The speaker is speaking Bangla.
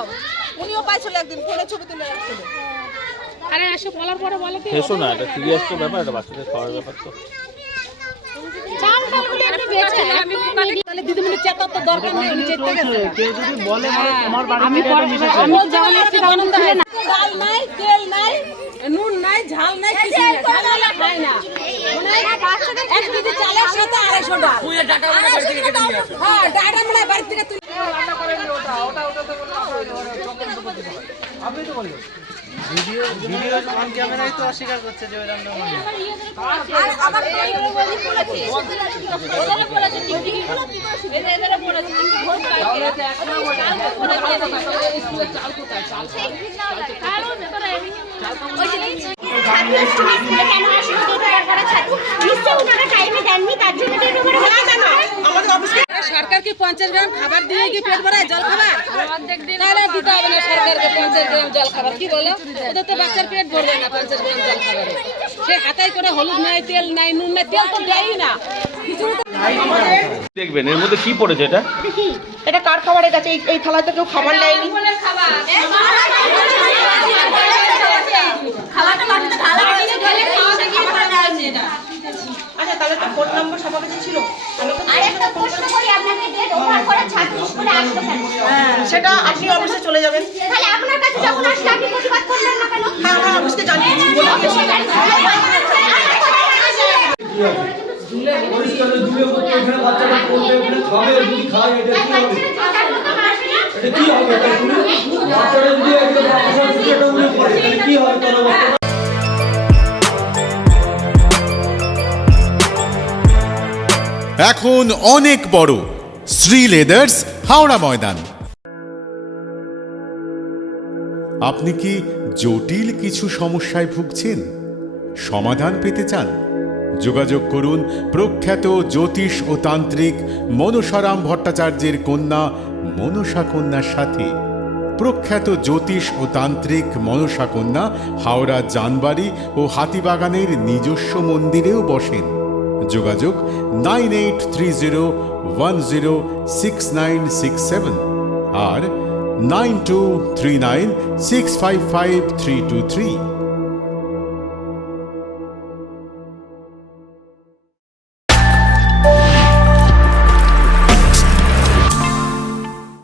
দাও, উনিও পাইছিল একদিন ফোনে ছবি তুলে রাখছিল। আরে এসে বলার পরে বলে কি এসো না, এটা সিরিয়াস তো ব্যাপার, এটা বাচ্চাদের খাওয়ার ব্যাপার তো। তাহলে দিদিমণি চেতার তো দরকার নেই, উনি চেতে গেছে। কেউ যদি বলে তোমার বাড়ি আমি থেকে এটা মিশেছে, আমি জানি একটু আনন্দ হয় না। ডাল নাই, তেল নাই, নুন নাই, ঝাল নাই, কিছু নাই। ঝাল হলে খায় না। এক কেজি চালের সাথে 250 ডাল। হ্যাঁ, ডাটা মনে হয় বাড়ি থেকে তুলে ভিডিও অন ক্যামেরায় তো অস্বীকার করছে যে ওইরকম না মানে। আর আবার বলি বলেছে ওদের বলেছে টিভি এদের বলেছে কিন্তু ভোট পাইছে এখন বলে স্কুলে চাল কোথায় চাল কারণ এবারে ওই যে ছাত্র স্কুলে কেন আসে ডেলিভারি করা ছাত্র নিশ্চয়ই ওনারা টাইমে দেননি, তার জন্য ডেলিভারি হয়ে কেন আমাদের অফিসে সরকার কি 50 গ্রাম খাবার দিয়ে কি পেট ভরায় জল খাবার তাহলে দিতে হবে না সরকারকে 50 গ্রাম জল খাবার কি বলো ওদের তো বাচ্চার পেট ভরবে না 50 গ্রাম জল খাবারে সে হাতায় করে হলুদ নাই তেল নাই নুন নাই তেল তো দেয়ই না কিছু দেখবেন এর মধ্যে কি পড়েছে এটা। এটা কার খাবারের কাছে এই থালাতে কেউ খাবার নেয়নি খাবারটা মাটিতে ঢালা হয়েছে গেলে খাওয়াতে গিয়ে খাবার দেওয়া হয়েছে এটা আচ্ছা তাহলে তো ফোন নম্বর সবার কাছে ছিল আরেকটা প্রশ্ন করি আপনাকে, ডেট ওভার করে ছাত্র স্কুলে আসলো কেন? সেটা আপনি অফিসে চলে যাবেন তাহলে আপনার কাছে যখন আসলে আপনি প্রতিবাদ করলেন না কেন? হ্যাঁ আমরা অফিসকে জানিয়েছি পরিষ্কার ধুয়ে করতে এখানে বাচ্চারা পড়বে, এখানে খাবে, যদি খায় এটা কি হবে? এটা কি হবে? বাচ্চারা যদি একদম বাচ্চা ধুয়ে ডুবে পড়ে তাহলে কি হবে তার অবস্থা? এখন অনেক বড় শ্রী লেদার্স হাওড়া ময়দান। আপনি কি জটিল কিছু সমস্যায় ভুগছেন, সমাধান পেতে চান? যোগাযোগ করুন প্রখ্যাত জ্যোতিষ ও তান্ত্রিক মনসারাম ভট্টাচার্যের কন্যা মনসা কন্যার সাথে। প্রখ্যাত জ্যোতিষ ও তান্ত্রিক মনসা কন্যা হাওড়া জানবাড়ি ও হাতিবাগানের নিজস্ব মন্দিরেও বসেন। যোগাযোগ 9830106967 আর 9239655323।